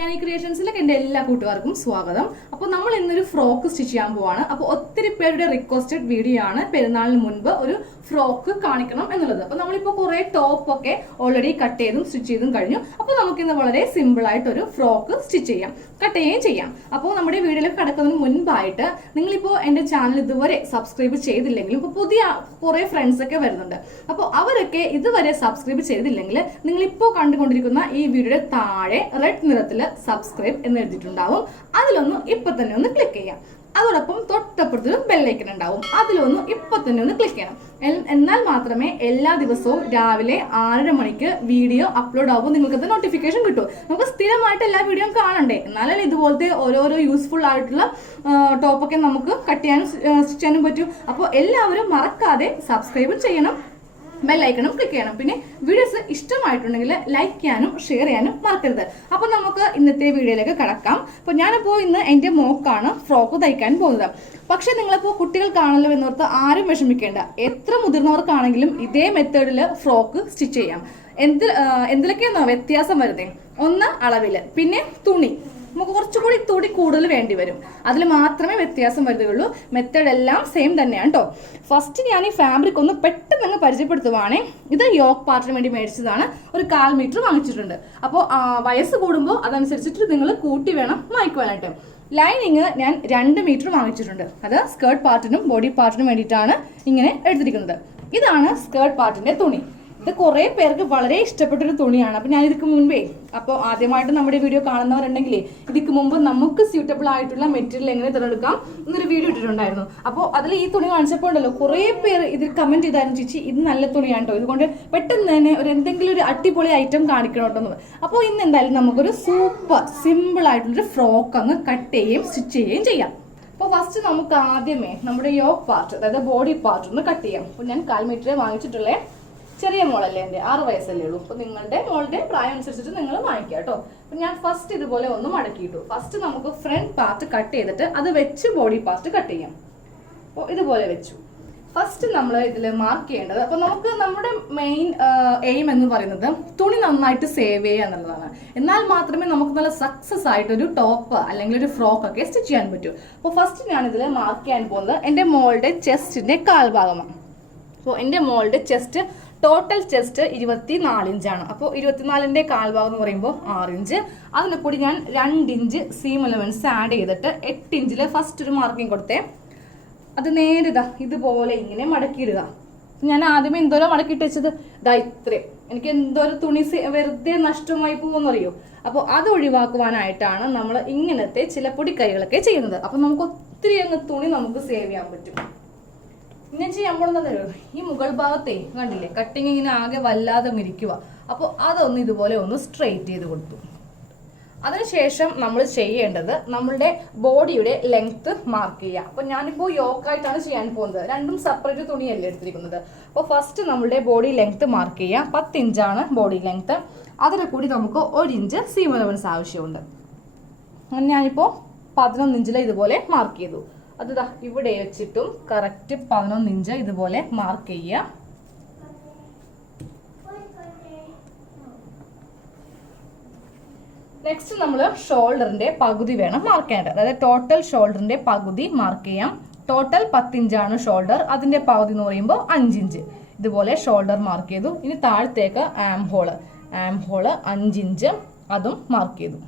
യാനി ക്രിയേഷൻസിലേക്ക് എൻ്റെ എല്ലാ കൂട്ടുകാർക്കും സ്വാഗതം. അപ്പോൾ നമ്മൾ ഇന്നൊരു ഫ്രോക്ക് സ്റ്റിച്ച് ചെയ്യാൻ പോവാണ്. അപ്പോൾ ഒത്തിരി പേരുടെ റിക്വസ്റ്റഡ് വീഡിയോ ആണ് പെരുന്നാളിന് മുൻപ് ഒരു ഫ്രോക്ക് കാണിക്കണം എന്നുള്ളത്. അപ്പോൾ നമ്മളിപ്പോൾ കുറേ ടോപ്പൊക്കെ ഓൾറെഡി കട്ട് ചെയ്തും സ്റ്റിച്ച് ചെയ്തും കഴിഞ്ഞു. അപ്പോൾ നമുക്കിന്ന് വളരെ സിമ്പിൾ ആയിട്ടൊരു ഫ്രോക്ക് സ്റ്റിച്ച് ചെയ്യാം, കട്ട് ചെയ്യുകയും ചെയ്യാം. അപ്പോൾ നമ്മുടെ വീഡിയോയിലേക്ക് കടക്കുന്നതിന് മുൻപായിട്ട് നിങ്ങളിപ്പോൾ എൻ്റെ ചാനൽ ഇതുവരെ സബ്സ്ക്രൈബ് ചെയ്തില്ലെങ്കിലും ഇപ്പോൾ പുതിയ കുറേ ഫ്രണ്ട്സ് ഒക്കെ വരുന്നുണ്ട്. അപ്പോൾ അവരൊക്കെ ഇതുവരെ സബ്സ്ക്രൈബ് ചെയ്തില്ലെങ്കിൽ നിങ്ങളിപ്പോൾ കണ്ടുകൊണ്ടിരിക്കുന്ന ഈ വീഡിയോയുടെ താഴെ റെഡ് നിറത്തിൽ സബ്സ്ക്രൈബ് എന്ന് എഴുതിയിട്ടുണ്ടാവും. അതിലൊന്ന് ഇപ്പൊ തന്നെ ഒന്ന് ക്ലിക്ക് ചെയ്യാം. അതോടൊപ്പം തൊട്ടപ്പുറത്ത് ബെല്ലൈക്കൺ ഉണ്ടാവും, അതിലൊന്ന് ഇപ്പൊ തന്നെ ഒന്ന് ക്ലിക്ക് ചെയ്യണം. എന്നാൽ മാത്രമേ എല്ലാ ദിവസവും രാവിലെ 6:30 മണിക്ക് വീഡിയോ അപ്ലോഡ് ആകുമ്പോൾ നിങ്ങൾക്ക് നോട്ടിഫിക്കേഷൻ കിട്ടും. നമുക്ക് സ്ഥിരമായിട്ട് എല്ലാ വീഡിയോയും കാണണ്ടേ, എന്നാലല്ലേ ഇതുപോലത്തെ ഓരോരോ യൂസ്ഫുൾ ആയിട്ടുള്ള ടോപ്പൊക്കെ നമുക്ക് കട്ട് ചെയ്യാനും സ്റ്റിച്ച് ചെയ്യാനും പറ്റും. അപ്പോൾ എല്ലാവരും മറക്കാതെ സബ്സ്ക്രൈബ് ചെയ്യണം, ബെല്ലൈക്കണും ക്ലിക്ക് ചെയ്യണം. പിന്നെ വീഡിയോസ് ഇഷ്ടമായിട്ടുണ്ടെങ്കിൽ ലൈക്ക് ചെയ്യാനും ഷെയർ ചെയ്യാനും മറക്കരുത്. അപ്പോൾ നമുക്ക് ഇന്നത്തെ വീഡിയോയിലേക്ക് കടക്കാം. അപ്പോൾ ഞാനിപ്പോൾ ഇന്ന് എൻ്റെ മോക്കാണ് ഫ്രോക്ക് തയ്ക്കാൻ പോകുന്നത്. പക്ഷെ നിങ്ങളിപ്പോൾ കുട്ടികൾക്കാണല്ലോ എന്നോർത്ത് ആരും വിഷമിക്കേണ്ട. എത്ര മുതിർന്നവർക്കാണെങ്കിലും ഇതേ മെത്തേഡിൽ ഫ്രോക്ക് സ്റ്റിച്ച് ചെയ്യാം. എന്തിലൊക്കെയാണോ വ്യത്യാസം വരുന്നത്? ഒന്ന് അളവില്, പിന്നെ തുണി. നമുക്ക് കുറച്ചുകൂടി തുണി കൂടുതൽ വേണ്ടി വരും, അതിൽ മാത്രമേ വ്യത്യാസം വരുന്നുള്ളൂ. മെത്തേഡ് എല്ലാം സെയിം തന്നെയാണ് കേട്ടോ. ഫസ്റ്റ് ഞാൻ ഈ ഫാബ്രിക് ഒന്ന് പെട്ടെന്ന് അങ്ങ് പരിചയപ്പെടുത്തുവാണേ. ഇത് യോക്ക് പാർട്ടിന് വേണ്ടി മേടിച്ചതാണ്. ഒരു 1/4 മീറ്റർ വാങ്ങിച്ചിട്ടുണ്ട്. അപ്പോൾ വയസ്സ് കൂടുമ്പോൾ അതനുസരിച്ചിട്ട് നിങ്ങൾ കൂട്ടി വേണം വാങ്ങിക്കുവാനായിട്ട്. ലൈനിങ് ഞാൻ 2 മീറ്റർ വാങ്ങിച്ചിട്ടുണ്ട്. അത് സ്കേർട്ട് പാർട്ടിനും ബോഡി പാർട്ടിനും വേണ്ടിയിട്ടാണ് ഇങ്ങനെ എടുത്തിരിക്കുന്നത്. ഇതാണ് സ്കേർട്ട് പാർട്ടിന്റെ തുണി. ഇത് കുറേ പേർക്ക് വളരെ ഇഷ്ടപ്പെട്ടൊരു തുണിയാണ്. അപ്പോൾ ഞാൻ ഇതിക്ക് മുൻപേ, അപ്പോൾ ആദ്യമായിട്ട് നമ്മുടെ വീഡിയോ കാണുന്നവരുണ്ടെങ്കിൽ ഇതിക്ക് മുമ്പ് നമുക്ക് സ്യൂട്ടബിൾ ആയിട്ടുള്ള മെറ്റീരിയൽ എങ്ങനെ തിരഞ്ഞെടുക്കാം എന്നൊരു വീഡിയോ ഇട്ടിട്ടുണ്ടായിരുന്നു. അപ്പോൾ അതിൽ ഈ തുണി കാണിച്ചപ്പോൾ ഉണ്ടല്ലോ കുറേ പേര് ഇതിൽ കമന്റ് ചെയ്തായിരുന്നു, ചേച്ചി ഇത് നല്ല തുണിയാണ് കേട്ടോ, ഇതുകൊണ്ട് പെട്ടെന്ന് തന്നെ എന്തെങ്കിലും ഒരു അടിപൊളി ഐറ്റം കാണിക്കണം കേട്ടോ എന്ന്. അപ്പോൾ ഇന്ന് എന്തായാലും നമുക്കൊരു സൂപ്പർ സിമ്പിൾ ആയിട്ടുള്ളൊരു ഫ്രോക്ക് അങ്ങ് കട്ട് ചെയ്യുകയും സ്റ്റിച്ച് ചെയ്യുകയും ചെയ്യാം. അപ്പോൾ ഫസ്റ്റ് നമുക്ക് ആദ്യമേ നമ്മുടെ യോക്ക് പാർട്ട്, അതായത് ബോഡി പാർട്ട് ഒന്ന് കട്ട് ചെയ്യാം. അപ്പോൾ ഞാൻ 1/4 മീറ്റർ വാങ്ങിച്ചിട്ടുള്ളേ. ചെറിയ മോളല്ലേ, എൻ്റെ 6 വയസ്സല്ലേ ഉള്ളൂ. അപ്പോൾ നിങ്ങളുടെ മോളുടെ പ്രായം അനുസരിച്ചിട്ട് നിങ്ങൾ വാങ്ങിക്കുക കേട്ടോ. അപ്പം ഞാൻ ഫസ്റ്റ് ഇതുപോലെ ഒന്ന് മടക്കിയിട്ടു. ഫസ്റ്റ് നമുക്ക് ഫ്രണ്ട് പാർട്ട് കട്ട് ചെയ്തിട്ട് അത് വെച്ച് ബോഡി പാർട്ട് കട്ട് ചെയ്യാം. അപ്പോൾ ഇതുപോലെ വെച്ചു. ഫസ്റ്റ് നമ്മൾ ഇതിൽ മാർക്ക് ചെയ്യേണ്ടത്, അപ്പോൾ നമുക്ക് നമ്മുടെ മെയിൻ എയിം എന്ന് പറയുന്നത് തുണി നന്നായിട്ട് സേവ് ചെയ്യുക എന്നുള്ളതാണ്. എന്നാൽ മാത്രമേ നമുക്ക് നല്ല സക്സസ് ആയിട്ടൊരു ടോപ്പ് അല്ലെങ്കിൽ ഒരു ഫ്രോക്ക് ഒക്കെ സ്റ്റിച്ച് ചെയ്യാൻ പറ്റൂ. അപ്പോൾ ഫസ്റ്റ് ഞാനിതിൽ മാർക്ക് ചെയ്യാൻ പോകുന്നത് എൻ്റെ മോളുടെ ചെസ്റ്റിൻ്റെ കാൽഭാഗമാണ്. അപ്പോൾ എൻ്റെ മോളുടെ ചെസ്റ്റ്, ടോട്ടൽ ചെസ്റ്റ് 24 ഇഞ്ചാണ്. അപ്പോൾ 24ന്റെ കാൽഭാഗം എന്ന് പറയുമ്പോൾ 6 ഇഞ്ച്. അതിനെ കൂടി ഞാൻ 2 ഇഞ്ച് സീം എലമെന്റ്സ് ആഡ് ചെയ്തിട്ട് 8 ഇഞ്ചിൽ ഫസ്റ്റ് ഒരു മാർക്കിംഗ് കൊടുത്തേ. അത് നേരെ ഇതുപോലെ ഇങ്ങനെ മടക്കിയിടുക. ഞാൻ ആദ്യമേ എന്തോരോ മടക്കിയിട്ട് വെച്ചത് ഇത്രയും. എനിക്ക് എന്തോരം തുണി വെറുതെ നഷ്ടമായി പോകുമെന്നറിയോ. അപ്പോൾ അത് ഒഴിവാക്കുവാനായിട്ടാണ് നമ്മൾ ഇങ്ങനത്തെ ചില പൊടിക്കൈകളൊക്കെ ചെയ്യുന്നത്. അപ്പോൾ നമുക്ക് ഒത്തിരി അങ്ങ് തുണി നമുക്ക് സേവ് ചെയ്യാൻ പറ്റും. ഞാൻ ചെയ്യാൻ പോകുന്നത് ഈ മുകൾ ഭാഗത്തെ കണ്ടില്ലേ, കട്ടിങ് ഇങ്ങനെ ആകെ വല്ലാതെ ഇരിക്കുക. അപ്പോൾ അതൊന്ന് ഇതുപോലെ ഒന്ന് സ്ട്രെയിറ്റ് ചെയ്ത് കൊടുത്തു. അതിനുശേഷം നമ്മൾ ചെയ്യേണ്ടത് നമ്മളുടെ ബോഡിയുടെ ലെങ്ത് മാർക്ക് ചെയ്യുക. അപ്പോൾ ഞാനിപ്പോൾ യോക്കായിട്ടാണ് ചെയ്യാൻ പോകുന്നത്, രണ്ടും സെപ്പറേറ്റ് തുണിയല്ലേ എടുത്തിരിക്കുന്നത്. അപ്പോൾ ഫസ്റ്റ് നമ്മളുടെ ബോഡി ലെങ്ത് മാർക്ക് ചെയ്യുക. 10 ഇഞ്ചാണ് ബോഡി ലെങ്ത്. അതിൽ കൂടി നമുക്ക് 1 ഇഞ്ച് സീം അലവൻസ് ആവശ്യമുണ്ട്. അങ്ങനെ ഞാനിപ്പോൾ 11 ഇഞ്ചിൽ ഇതുപോലെ മാർക്ക് ചെയ്തു. അത് ഇവിടെ വെച്ചിട്ടും കറക്റ്റ് 11 ഇഞ്ച് ഇതുപോലെ മാർക്ക് ചെയ്യുക. നെക്സ്റ്റ് നമ്മൾ ഷോൾഡറിന്റെ പകുതി വേണം മാർക്ക് ചെയ്യേണ്ടത്. അതായത് ടോട്ടൽ ഷോൾഡറിന്റെ പകുതി മാർക്ക് ചെയ്യാം. ടോട്ടൽ 10 ഇഞ്ചാണ് ഷോൾഡർ, അതിന്റെ പകുതി എന്ന് പറയുമ്പോൾ 5 ഇഞ്ച്. ഇതുപോലെ ഷോൾഡർ മാർക്ക് ചെയ്തു. ഇനി താഴത്തേക്ക് ആം ഹോള് 5 ഇഞ്ച് അതും മാർക്ക് ചെയ്തു.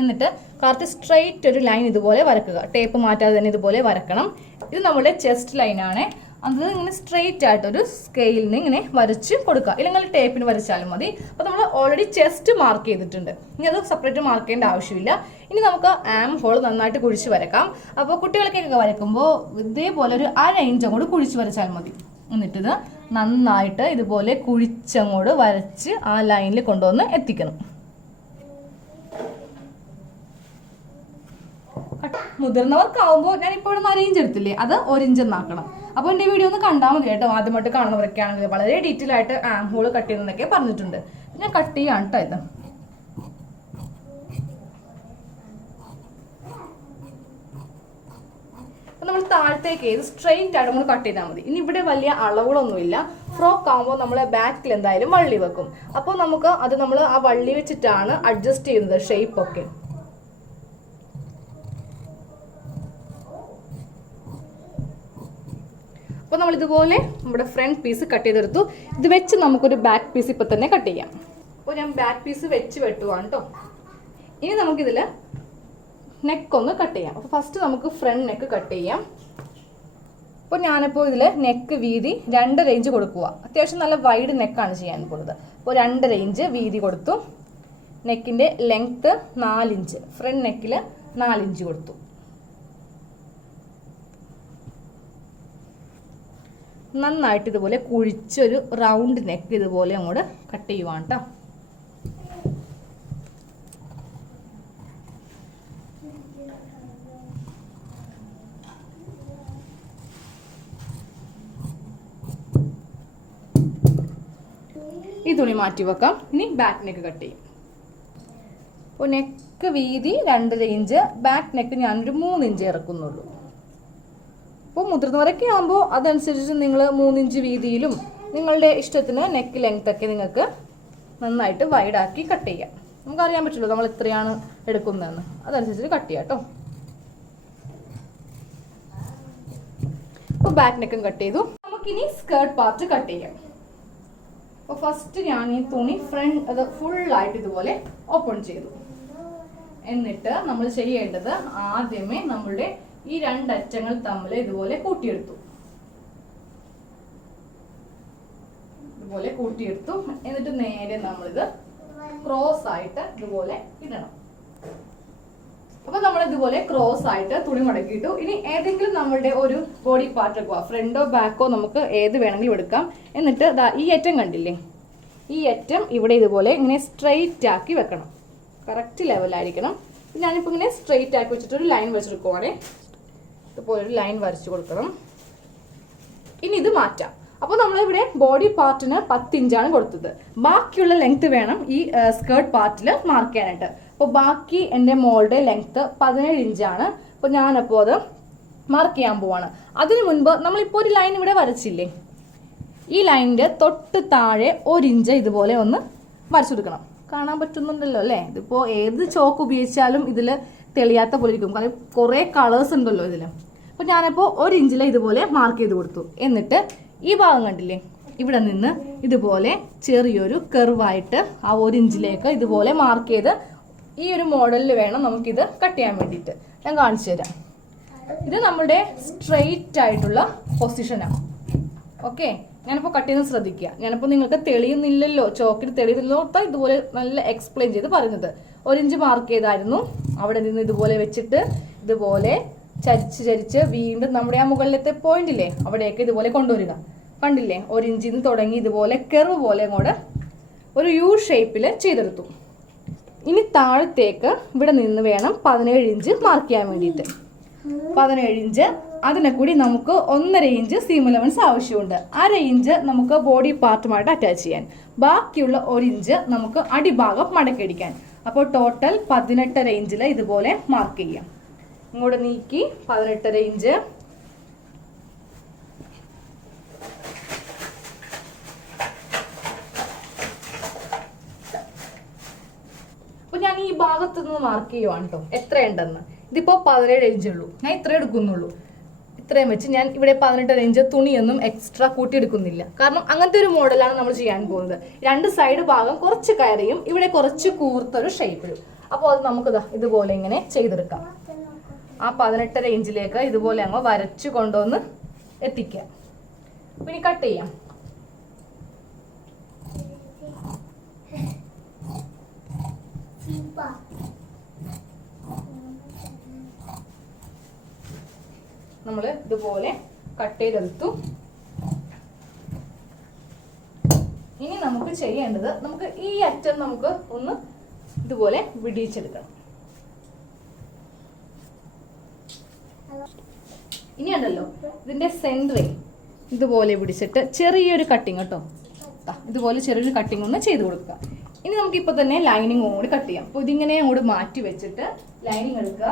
എന്നിട്ട് കറക്റ്റ് സ്ട്രെയിറ്റ് ഒരു ലൈൻ ഇതുപോലെ വരക്കുക. ടേപ്പ് മാറ്റാതെ തന്നെ ഇതുപോലെ വരക്കണം. ഇത് നമ്മുടെ ചെസ്റ്റ് ലൈനാണ്. അത് ഇങ്ങനെ സ്ട്രെയിറ്റ് ആയിട്ടൊരു സ്കെയിലിന് ഇങ്ങനെ വരച്ച് കൊടുക്കുക, ഇല്ലെങ്കിൽ ടേപ്പിന് വരച്ചാലും മതി. അപ്പോൾ നമ്മൾ ഓൾറെഡി ചെസ്റ്റ് മാർക്ക് ചെയ്തിട്ടുണ്ട്, ഇനി അത് സെപ്പറേറ്റ് മാർക്ക് ചെയ്യേണ്ട ആവശ്യമില്ല. ഇനി നമുക്ക് ആം ഹോൾ നന്നായിട്ട് കുഴിച്ച് വരക്കാം. അപ്പോൾ കുട്ടികൾക്കൊക്കെ വരയ്ക്കുമ്പോൾ ഇതേപോലെ ഒരു 1/2 ഇഞ്ച് അങ്ങോട്ട് കുഴിച്ച് വരച്ചാൽ മതി. എന്നിട്ടിത് നന്നായിട്ട് ഇതുപോലെ കുഴിച്ചങ്ങോട്ട് വരച്ച് ആ ലൈനിൽ കൊണ്ടുവന്ന് എത്തിക്കണം. മുതിർന്നവർക്കാവുമ്പോൾ ഞാൻ ഇപ്പോഴും 1/2 ഇഞ്ച് എടുത്തില്ലേ, അത് 1 ഇഞ്ച് എന്നാക്കണം. അപ്പോൾ എൻ്റെ വീഡിയോ ഒന്ന് കണ്ടാൽ മതി കേട്ടോ. ആദ്യമായിട്ട് കാണുന്നവരൊക്കെ ആണെങ്കിൽ വളരെ ഡീറ്റെയിൽ ആയിട്ട് ആം ഹോൾ കട്ട് ചെയ്യുന്നതൊക്കെ പറഞ്ഞിട്ടുണ്ട്. ഞാൻ കട്ട് ചെയ്യാൻ കേട്ടോ ഇത്. നമ്മൾ താഴത്തേക്ക് സ്ട്രെയിറ്റ് ആയിട്ട് നമ്മൾ കട്ട് ചെയ്താൽ മതി. ഇനി ഇവിടെ വലിയ അളവുകളൊന്നുമില്ല. ഫ്രോക്ക് ആകുമ്പോൾ നമ്മൾ ബാക്കിൽ എന്തായാലും വള്ളി വെക്കും. അപ്പോൾ നമുക്ക് അത് നമ്മൾ ആ വള്ളി വെച്ചിട്ടാണ് അഡ്ജസ്റ്റ് ചെയ്യുന്നത് ഷേപ്പ് ഒക്കെ. അപ്പോൾ നമ്മൾ ഇതുപോലെ നമ്മുടെ ഫ്രണ്ട് പീസ് കട്ട് ചെയ്തെടുത്തു. ഇത് വെച്ച് നമുക്കൊരു ബാക്ക് പീസ് ഇപ്പം തന്നെ കട്ട് ചെയ്യാം. അപ്പോൾ ഞാൻ ബാക്ക് പീസ് വെച്ച് വെട്ടുവാണ് കേട്ടോ. ഇനി നമുക്കിതിൽ നെക്കൊന്ന് കട്ട് ചെയ്യാം. അപ്പോൾ ഫസ്റ്റ് നമുക്ക് ഫ്രണ്ട് നെക്ക് കട്ട് ചെയ്യാം. അപ്പോൾ ഞാനിപ്പോൾ ഇതിൽ നെക്ക് വീതി 2.5 ഇഞ്ച് കൊടുക്കുക. അത്യാവശ്യം നല്ല വൈഡ് നെക്കാണ് ചെയ്യാൻ പോകുന്നത്. അപ്പോൾ 2.5 ഇഞ്ച് വീതി കൊടുത്തു. നെക്കിൻ്റെ ലെങ്ത്ത് 4 ഇഞ്ച്, ഫ്രണ്ട് നെക്കിൽ 4 ഇഞ്ച് കൊടുത്തു. നന്നായിട്ട് ഇതുപോലെ കുഴിച്ചൊരു റൗണ്ട് നെക്ക് ഇതുപോലെ അങ്ങോട്ട് കട്ട് ചെയ്യുവാണ് കേട്ടോ. ഈ തുണി മാറ്റി വെക്കാം. ഇനി ബാക്ക് നെക്ക് കട്ട് ചെയ്യും. അപ്പോൾ നെക്ക് വീതി 2.5 ഇഞ്ച്, ബാക്ക് നെക്ക് ഞാനൊരു 3 ഇഞ്ച് ഇറക്കുന്നുള്ളൂ. അപ്പോൾ മുതിർന്നവരൊക്കെ ആകുമ്പോൾ അതനുസരിച്ച് നിങ്ങൾ 3 ഇഞ്ച് വീതിയിലും നിങ്ങളുടെ ഇഷ്ടത്തിന് നെക്ക് ലെങ്ത് ഒക്കെ നിങ്ങൾക്ക് നന്നായിട്ട് വൈഡാക്കി കട്ട് ചെയ്യാം. നമുക്കറിയാൻ പറ്റുള്ളൂ നമ്മൾ എത്രയാണ് എടുക്കുന്നതെന്ന്, അതനുസരിച്ച് കട്ട് ചെയ്യാം കേട്ടോ. അപ്പോൾ ബാക്ക് നെക്കും കട്ട് ചെയ്തു. നമുക്കിനി സ്കേർട്ട് പാർട്ട് കട്ട് ചെയ്യാം. അപ്പോൾ ഫസ്റ്റ് ഞാൻ ഈ തുണി ഫ്രണ്ട് അത് ഫുള്ളായിട്ട് ഇതുപോലെ ഓപ്പൺ ചെയ്തു. എന്നിട്ട് നമ്മൾ ചെയ്യേണ്ടത് ആദ്യമേ നമ്മളുടെ ഈ 2 അറ്റങ്ങൾ തമ്മിൽ ഇതുപോലെ കൂട്ടിയെടുത്തു. ഇതുപോലെ കൂട്ടിയെടുത്തു. എന്നിട്ട് നേരെ നമ്മളിത് ക്രോസ് ആയിട്ട് ഇതുപോലെ ഇടണം. അപ്പൊ നമ്മൾ ഇതുപോലെ ക്രോസ് ആയിട്ട് തുണി മടക്കിയിട്ടു. ഇനി ഏതെങ്കിലും നമ്മളുടെ ഒരു ബോഡി പാർട്ട് എടുക്കുക, ഫ്രണ്ടോ ബാക്കോ നമുക്ക് ഏത് വേണമെങ്കിലും എടുക്കാം. എന്നിട്ട് ഈ അറ്റം കണ്ടില്ലേ, ഈ അറ്റം ഇവിടെ ഇതുപോലെ ഇങ്ങനെ സ്ട്രെയിറ്റ് ആക്കി വെക്കണം. കറക്റ്റ് ലെവലായിരിക്കണം. ഞാനിപ്പോൾ ഇങ്ങനെ സ്ട്രെയിറ്റ് ആക്കി വെച്ചിട്ട് ഒരു ലൈൻ വരച്ചെടുക്കുവാണേ. ഇതുപോലെ ഒരു ലൈൻ വരച്ചു കൊടുക്കണം. ഇനി ഇത് മാറ്റാം. അപ്പോൾ നമ്മളിവിടെ ബോഡി പാർട്ടിന് 10 ഇഞ്ചാണ് കൊടുത്തത്. ബാക്കിയുള്ള ലെങ്ത് വേണം ഈ സ്കേർട്ട് പാർട്ടിൽ മാർക്ക് ചെയ്യാനായിട്ട്. അപ്പോൾ ബാക്കി എൻ്റെ മോളുടെ ലെങ്ത് 17 ഇഞ്ചാണ്. അപ്പോൾ ഞാനപ്പോൾ അത് മാർക്ക് ചെയ്യാൻ പോവാണ്. അതിനു മുൻപ് നമ്മളിപ്പോൾ ഒരു ലൈൻ ഇവിടെ വരച്ചില്ലേ, ഈ ലൈനിൻ്റെ തൊട്ട് താഴെ 1 ഇഞ്ച് ഇതുപോലെ ഒന്ന് വരച്ചെടുക്കണം. കാണാൻ പറ്റുന്നുണ്ടല്ലോ അല്ലേ? ഇതിപ്പോൾ ഏത് ചോക്ക് ഉപയോഗിച്ചാലും ഇതിൽ തെളിയാത്ത പോലെ ഇരിക്കും, കാരണം കുറേ കളേഴ്സ് ഉണ്ടല്ലോ ഇതിൽ. അപ്പോൾ ഞാനിപ്പോൾ 1 ഇഞ്ചിൽ ഇതുപോലെ മാർക്ക് ചെയ്ത് കൊടുത്തു. എന്നിട്ട് ഈ ഭാഗം കണ്ടില്ലേ, ഇവിടെ നിന്ന് ഇതുപോലെ ചെറിയൊരു കർവായിട്ട് ആ 1 ഇഞ്ചിലേക്ക് ഇതുപോലെ മാർക്ക് ചെയ്ത് ഈ ഒരു മോഡലിൽ വേണം നമുക്കിത് കട്ട് ചെയ്യാൻ വേണ്ടിയിട്ട്. ഞാൻ കാണിച്ചു തരാം. ഇത് നമ്മുടെ സ്ട്രെയിറ്റ് ആയിട്ടുള്ള പൊസിഷനാണ്. ഓക്കെ, ഞാനിപ്പോൾ കട്ട് ചെയ്യുന്നത് ശ്രദ്ധിക്കുക. ഞാനിപ്പോൾ നിങ്ങൾക്ക് തെളിയുന്നില്ലല്ലോ, ചോക്കിൽ തെളിയുന്നില്ലോ, ഇതുപോലെ നല്ല എക്സ്പ്ലെയിൻ ചെയ്ത് പറയുന്നത്. 1 ഇഞ്ച് മാർക്ക് ചെയ്തായിരുന്നു. അവിടെ നിന്ന് ഇതുപോലെ വെച്ചിട്ട് ഇതുപോലെ ചരിച്ച് വീണ്ടും നമ്മുടെ ആ മുകളിലത്തെ പോയിന്റില്ലേ അവിടേക്ക് ഇതുപോലെ കൊണ്ടുവരിക. കണ്ടില്ലേ, 1 ഇഞ്ചിൽ നിന്ന് തുടങ്ങി ഇതുപോലെ കർവ് പോലെ അങ്ങോട്ട് ഒരു യു ഷേപ്പിൽ ചെയ്തെടുത്തു. ഇനി താഴത്തേക്ക് ഇവിടെ നിന്ന് വേണം 17 ഇഞ്ച് മാർക്ക് ചെയ്യാൻ വേണ്ടിയിട്ട്. 17 ഇഞ്ച്, അതിനെ കൂടി നമുക്ക് 1.5 ഇഞ്ച് സീം അലവൻസ് ആവശ്യമുണ്ട്. 1/2 ഇഞ്ച് നമുക്ക് ബോഡി പാർട്ടുമായിട്ട് അറ്റാച്ച് ചെയ്യാൻ. ബാക്കിയുള്ള 1 ഇഞ്ച് നമുക്ക് അടിഭാഗം മടക്കിയടിക്കാൻ. അപ്പോൾ ടോട്ടൽ 18.5 ഇഞ്ചിൽ ഇതുപോലെ മാർക്ക് ചെയ്യാം. ഇങ്ങോട്ട് നീക്കി 18.5 ഇഞ്ച്. അപ്പൊ ഞാൻ ഈ ഭാഗത്ത് നിന്ന് മാർക്ക് ചെയ്യുവാണ് കേട്ടോ എത്രയുണ്ടെന്ന്. ഇതിപ്പോ 17 ഇഞ്ചേ ഉള്ളൂ, ഞാൻ ഇത്രേ എടുക്കുന്നുള്ളൂ. ഇത്രയും വെച്ച് ഞാൻ ഇവിടെ 18 ഇഞ്ച് തുണിയൊന്നും എക്സ്ട്രാ കൂട്ടിയെടുക്കുന്നില്ല. കാരണം അങ്ങനത്തെ ഒരു മോഡലാണ് നമ്മൾ ചെയ്യാൻ പോകുന്നത്. 2 സൈഡ് ഭാഗം കുറച്ച് കയറിയും ഇവിടെ കുറച്ച് കൂർത്തൊരു ഷേപ്പിലും. അപ്പോൾ അത് നമുക്ക് ഇതുപോലെ ഇങ്ങനെ ചെയ്തെടുക്കാം. ആ 18.5 ഇഞ്ചിലേക്ക് ഇതുപോലെ അങ്ങ് വരച്ചു കൊണ്ടുവന്ന് എത്തിക്കാം. ഇനി കട്ട് ചെയ്യാം. നമ്മൾ ഇതുപോലെ കട്ട് ചെയ്തെടുത്തു. ഇനി നമുക്ക് ചെയ്യേണ്ടത്, നമുക്ക് ഈ അറ്റം നമുക്ക് ഒന്ന് ഇതുപോലെ വിടിയിച്ചെടുക്കണം. ഇനി ഉണ്ടല്ലോ ഇതിന്റെ സെന്ററിൽ ഇതുപോലെ പിടിച്ചിട്ട് ചെറിയൊരു കട്ടിങ് കേട്ടോ, ഇതുപോലെ ചെറിയൊരു കട്ടിങ് ഒന്ന് ചെയ്ത് കൊടുക്കുക. ഇനി നമുക്ക് ഇപ്പൊ തന്നെ ലൈനിങ് കൂടി കട്ട് ചെയ്യാം. അപ്പോൾ ഇതിങ്ങനെ അങ്ങോട്ട് മാറ്റി വെച്ചിട്ട് ലൈനിങ് എടുക്കുക.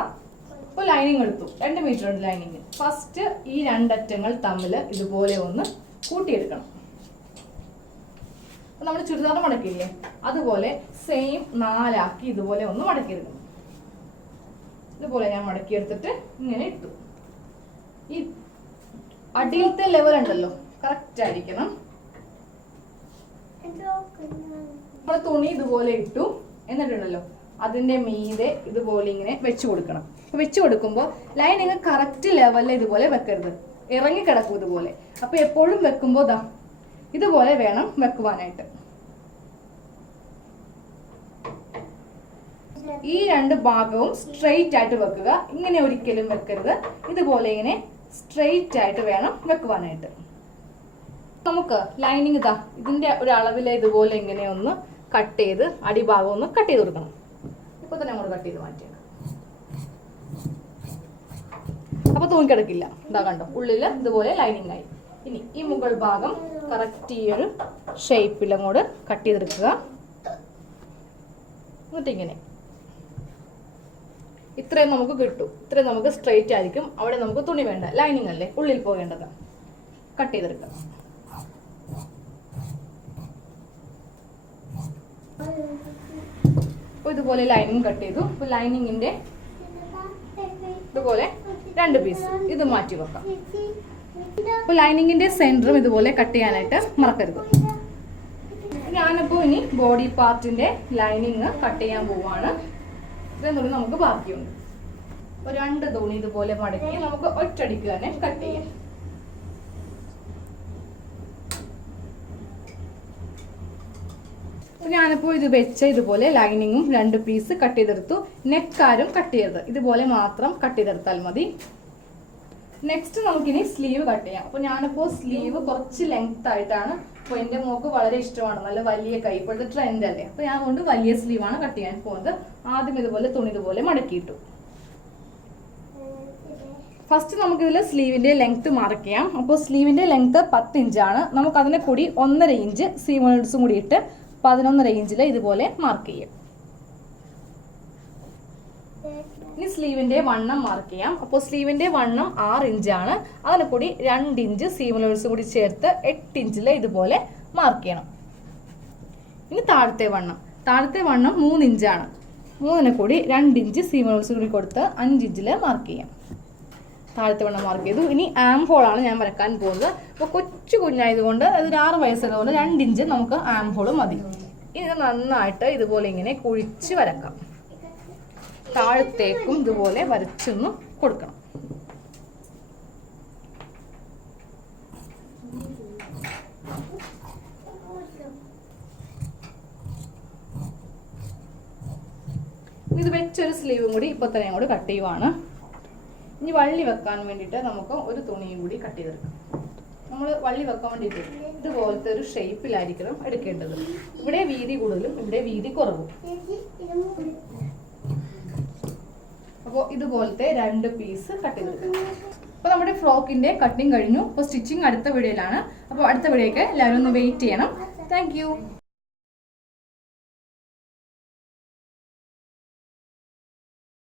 അപ്പോൾ ലൈനിങ് എടുത്തു, 2 മീറ്റർ ഉണ്ട് ലൈനിങ്. ഫസ്റ്റ് ഈ 2 അറ്റങ്ങൾ തമ്മിൽ ഇതുപോലെ ഒന്ന് കൂട്ടിയെടുക്കണം. നമ്മൾ ചുരിദാർ മടക്കില്ലേ അതുപോലെ സെയിം 4 ആക്കി ഇതുപോലെ ഒന്ന് മടക്കിയെടുക്കണം. ഇതുപോലെ ഞാൻ മടക്കിയെടുത്തിട്ട് ഇങ്ങനെ ഇട്ടു. ഈ അടിയിലത്തെ ലെവൽ ഉണ്ടല്ലോ കറക്റ്റ് ആയിരിക്കണം. നമ്മൾ തുണി ഇതുപോലെ ഇട്ടു, എന്നിട്ടുണ്ടല്ലോ അതിന്റെ മീതെ ഇതുപോലെ ഇങ്ങനെ വെച്ചു കൊടുക്കണം. അപ്പൊ വെച്ചു കൊടുക്കുമ്പോൾ ലൈനിങ് കറക്റ്റ് ലെവലിൽ ഇതുപോലെ വെക്കരുത്, ഇറങ്ങി കിടക്കും ഇതുപോലെ. അപ്പൊ എപ്പോഴും വെക്കുമ്പോൾ ദാ ഇതുപോലെ വേണം വെക്കുവാനായിട്ട്. ഈ 2 ഭാഗവും സ്ട്രെയിറ്റ് ആയിട്ട് വെക്കുക. ഇങ്ങനെ ഒരിക്കലും വെക്കരുത്, ഇതുപോലെ ഇങ്ങനെ സ്ട്രെയിറ്റ് ആയിട്ട് വേണം വെക്കുവാനായിട്ട്. നമുക്ക് ലൈനിങ് ഇതാ ഇതിന്റെ ഒരു അളവിലെ ഇതുപോലെ ഇങ്ങനെ ഒന്ന് കട്ട് ചെയ്ത് അടിഭാഗം ഒന്ന് കട്ട് ചെയ്ത് കൊടുക്കണം. ഇപ്പൊ തന്നെ നമ്മൾ കട്ട് ചെയ്ത് മാറ്റിയാണ്. അപ്പൊ തൂങ്ങിക്കിടക്കില്ല. ഇതാ കണ്ടോ, ഉള്ളില് ഇതുപോലെ ലൈനിങ് ആയി. ഇനി ഈ മുകൾ ഭാഗം കറക്റ്റ് ഈ ഒരു ഷേപ്പിൽ അങ്ങോട്ട് കട്ട് ചെയ്തെടുക്കുക. എന്നിട്ടിങ്ങനെ ഇത്രയും നമുക്ക് കിട്ടും. ഇത്രയും നമുക്ക് സ്ട്രെയിറ്റ് ആയിരിക്കും. അവിടെ നമുക്ക് തുണി വേണ്ട, ലൈനിങ് അല്ലേ ഉള്ളിൽ പോകേണ്ടത്. കട്ട് ചെയ്തെടുക്കുക. ഇതുപോലെ ലൈനിങ് കട്ട് ചെയ്തു. അപ്പൊ ലൈനിങ്ങിന്റെ ഇതുപോലെ 2 പീസ് ഇത് മാറ്റി വെക്കാം. അപ്പൊ ലൈനിങ്ങിന്റെ സെന്ററും ഇതുപോലെ കട്ട് ചെയ്യാനായിട്ട് മറക്കരുത്. ഞാനിപ്പോ ഇനി ബോഡി പാർട്ടിന്റെ ലൈനിങ് കട്ട് ചെയ്യാൻ പോവാണ്. ഇത്രയും തുണി നമുക്ക് ബാക്കിയുണ്ട്. അപ്പൊ 2 തുണി ഇതുപോലെ മടക്കി നമുക്ക് ഒറ്റയടിക്ക് തന്നെ കട്ട് ചെയ്യാം. ഞാനിപ്പോ ഇത് വെച്ച് ഇതുപോലെ ലൈനിങ്ങും 2 പീസ് കട്ട് ചെയ്തെടുത്തു. നെക്കാരും കട്ട് ചെയ്തത് ഇതുപോലെ മാത്രം കട്ട് ചെയ്തെടുത്താൽ മതി. നെക്സ്റ്റ് നമുക്കിനി സ്ലീവ് കട്ട് ചെയ്യാം. അപ്പൊ ഞാനിപ്പോ സ്ലീവ് കുറച്ച് ലെങ്ത് ആയിട്ടാണ്. അപ്പൊ എന്റെ മോക്ക് വളരെ ഇഷ്ടമാണ് നല്ല വലിയ കൈ, ഇപ്പോഴത്തെ ട്രെൻഡ് അല്ലേ. അപ്പൊ ഞാൻ കൊണ്ട് വലിയ സ്ലീവാണ് കട്ട് ചെയ്യാൻ പോകുന്നത്. ആദ്യം ഇതുപോലെ തുണി ഇതുപോലെ മടക്കിയിട്ടു. ഫസ്റ്റ് നമുക്കിതിൽ സ്ലീവിന്റെ ലെങ്ത് മാർക്ക് ചെയ്യാം. അപ്പോൾ സ്ലീവിന്റെ ലെങ്ത് 10 ഇഞ്ചാണ്. നമുക്ക് അതിനെ കൂടി 1.5 ഇഞ്ച് സീം അലവൻസും കൂടി ഇട്ട് 11.5 ഇഞ്ചിൽ ഇതുപോലെ മാർക്ക് ചെയ്യാം. ഇനി സ്ലീവിന്റെ വണ്ണം മാർക്ക് ചെയ്യാം. അപ്പോൾ സ്ലീവിന്റെ വണ്ണം 6 ഇഞ്ചാണ്. അതിനെ കൂടി 2 ഇഞ്ച് സീം അലവൻസും കൂടി ചേർത്ത് 8 ഇഞ്ചിൽ ഇതുപോലെ മാർക്ക് ചെയ്യണം. ഇനി താഴത്തെ വണ്ണം 3 ഇഞ്ചാണ്. 3നെ കൂടി 2 ഇഞ്ച് സീം അലവൻസും കൂടി കൊടുത്ത് 5 ഇഞ്ചിൽ മാർക്ക് ചെയ്യാം. താഴത്തെ വണ്ണം മാർക്ക് ചെയ്തു. ഇനി ആം ഹോളാണ് ഞാൻ വരക്കാൻ പോകുന്നത്. അപ്പോൾ കൊച്ചു കുഞ്ഞായതുകൊണ്ട് അതൊരു 6 വയസ്സുള്ളതുകൊണ്ട് 2 ഇഞ്ച് നമുക്ക് ആം ഹോള് മതി. ഇനി ഇത് നന്നായിട്ട് ഇതുപോലെ ഇങ്ങനെ കുഴിച്ച് വരക്കാം. താഴത്തേക്കും ഇതുപോലെ വരച്ചൊന്ന് കൊടുക്കണം. ഇത് വെച്ചൊരു സ്ലീവും കൂടി ഇപ്പൊ തന്നെ കൂടി കട്ട് ചെയ്യുവാണ്. ഇനി വള്ളി വെക്കാൻ വേണ്ടിയിട്ട് നമുക്ക് ഒരു തുണിയും കൂടി കട്ട് ചെയ്തെടുക്കാം. നമ്മൾ വള്ളി വെക്കാൻ വേണ്ടിയിട്ട് ഇതുപോലത്തെ ഒരു ഷേപ്പിലായിരിക്കണം എടുക്കേണ്ടത്. ഇവിടെ വീതി കൂടുതലും ഇവിടെ വീതി കുറവും. അപ്പോൾ ഇതുപോലത്തെ 2 പീസ് കട്ട് ചെയ്തെടുക്കാം. അപ്പോൾ നമ്മുടെ ഫ്രോക്കിന്റെ കട്ടിങ് കഴിഞ്ഞു. അപ്പോൾ സ്റ്റിച്ചിങ് അടുത്ത വീഡിയോയിലാണ്. അപ്പോൾ അടുത്ത വീഡിയോയ്ക്ക് എല്ലാവരും ഒന്ന് വെയിറ്റ് ചെയ്യണം. താങ്ക്